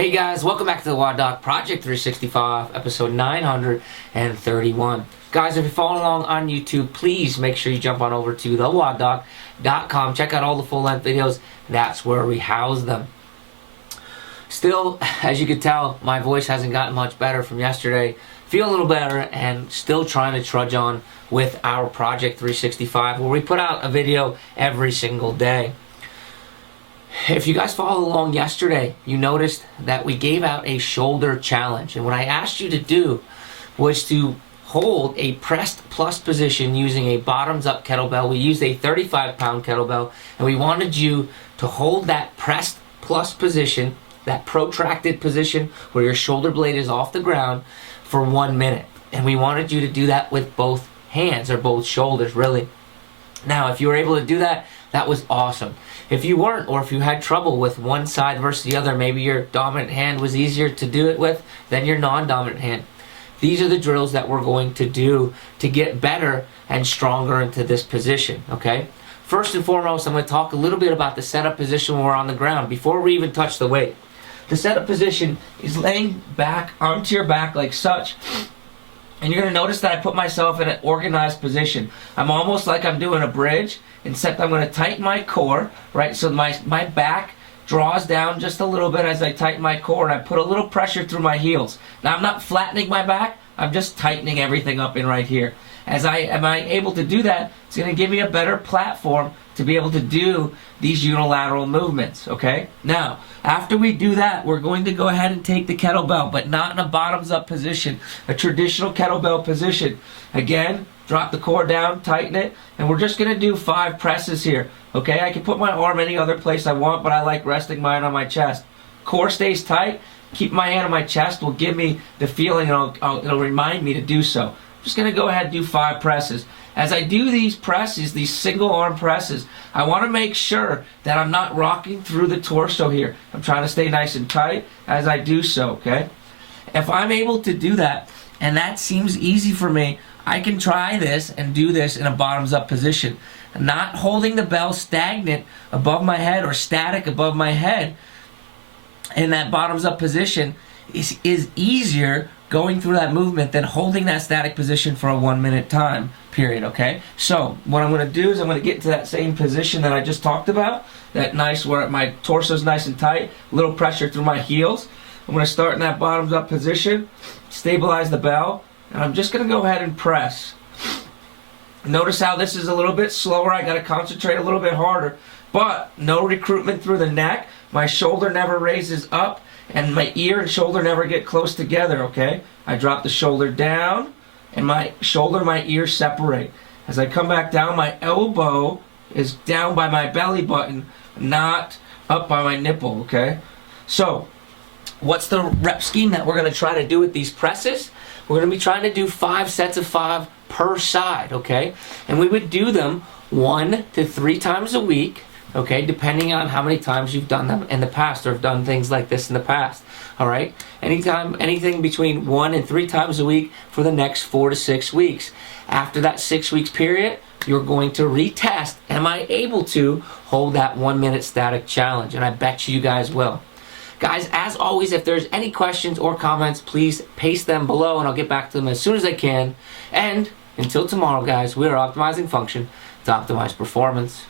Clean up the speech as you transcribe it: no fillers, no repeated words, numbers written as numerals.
Hey guys, welcome back to the WODdoc Project 365, episode 931. Guys, if you're following along on YouTube, please make sure you jump on over to WODdoc.com. Check out all the full-length videos. That's where we house them. Still, as you can tell, my voice hasn't gotten much better from yesterday. Feel a little better and still trying to trudge on with our Project 365, where we put out a video every single day. If you guys followed along yesterday, you noticed that we gave out a shoulder challenge. And what I asked you to do was to hold a pressed plus position using a bottoms up kettlebell. We used a 35-pound kettlebell, and we wanted you to hold that pressed plus position, that protracted position where your shoulder blade is off the ground, for 1 minute. And we wanted you to do that with both hands, or both shoulders, really. Now, if you were able to do that, that was awesome. If you weren't, or if you had trouble with one side versus the other, maybe your dominant hand was easier to do it with than your non-dominant hand. These are the drills that we're going to do to get better and stronger into this position, okay? First and foremost, I'm going to talk a little bit about the setup position when we're on the ground before we even touch the weight. The setup position is laying back onto your back like such. And you're going to notice that I put myself in an organized position. I'm almost like I'm doing a bridge, except I'm going to tighten my core, right? So my back draws down just a little bit as I tighten my core, and I put a little pressure through my heels. Now, I'm not flattening my back. I'm just tightening everything up in right here. Am I able to do that, it's going to give me a better platform to be able to do these unilateral movements, okay? Now, after we do that, we're going to go ahead and take the kettlebell, but not in a bottoms-up position, a traditional kettlebell position. Again, drop the core down, tighten it, and we're just going to do 5 presses here, okay? I can put my arm any other place I want, but I like resting mine on my chest. Core stays tight. Keep my hand on my chest will give me the feeling, and it'll remind me to do so. I'm just going to go ahead and do 5 presses. As I do these presses, these single arm presses, I want to make sure that I'm not rocking through the torso here. I'm trying to stay nice and tight as I do so, okay? If I'm able to do that, and that seems easy for me, I can try this and do this in a bottoms up position. Not holding the bell stagnant above my head or static above my head in that bottoms up position is easier going through that movement than holding that static position for a 1 minute time period, okay? So what I'm going to do is I'm going to get to that same position that I just talked about, that nice where my torso is nice and tight, a little pressure through my heels. I'm going to start in that bottoms up position, stabilize the bell, and I'm just going to go ahead and press. Notice how this is a little bit slower. I got to concentrate a little bit harder, but no recruitment through the neck. My shoulder never raises up, and my ear and shoulder never get close together, okay? I drop the shoulder down, and my shoulder and my ear separate. As I come back down, my elbow is down by my belly button, not up by my nipple, okay? So, what's the rep scheme that we're going to try to do with these presses? We're going to be trying to do 5 sets of 5 per side, okay? And we would do them 1 to 3 times a week, okay, depending on how many times you've done them in the past or have done things like this in the past, all right? Anything between 1 and 3 times a week for the next 4 to 6 weeks. After that 6 weeks period, you're going to retest, am I able to hold that 1 minute static challenge? And I bet you guys will. Guys, as always, if there's any questions or comments, please paste them below and I'll get back to them as soon as I can. And until tomorrow, guys, we are optimizing function to optimize performance.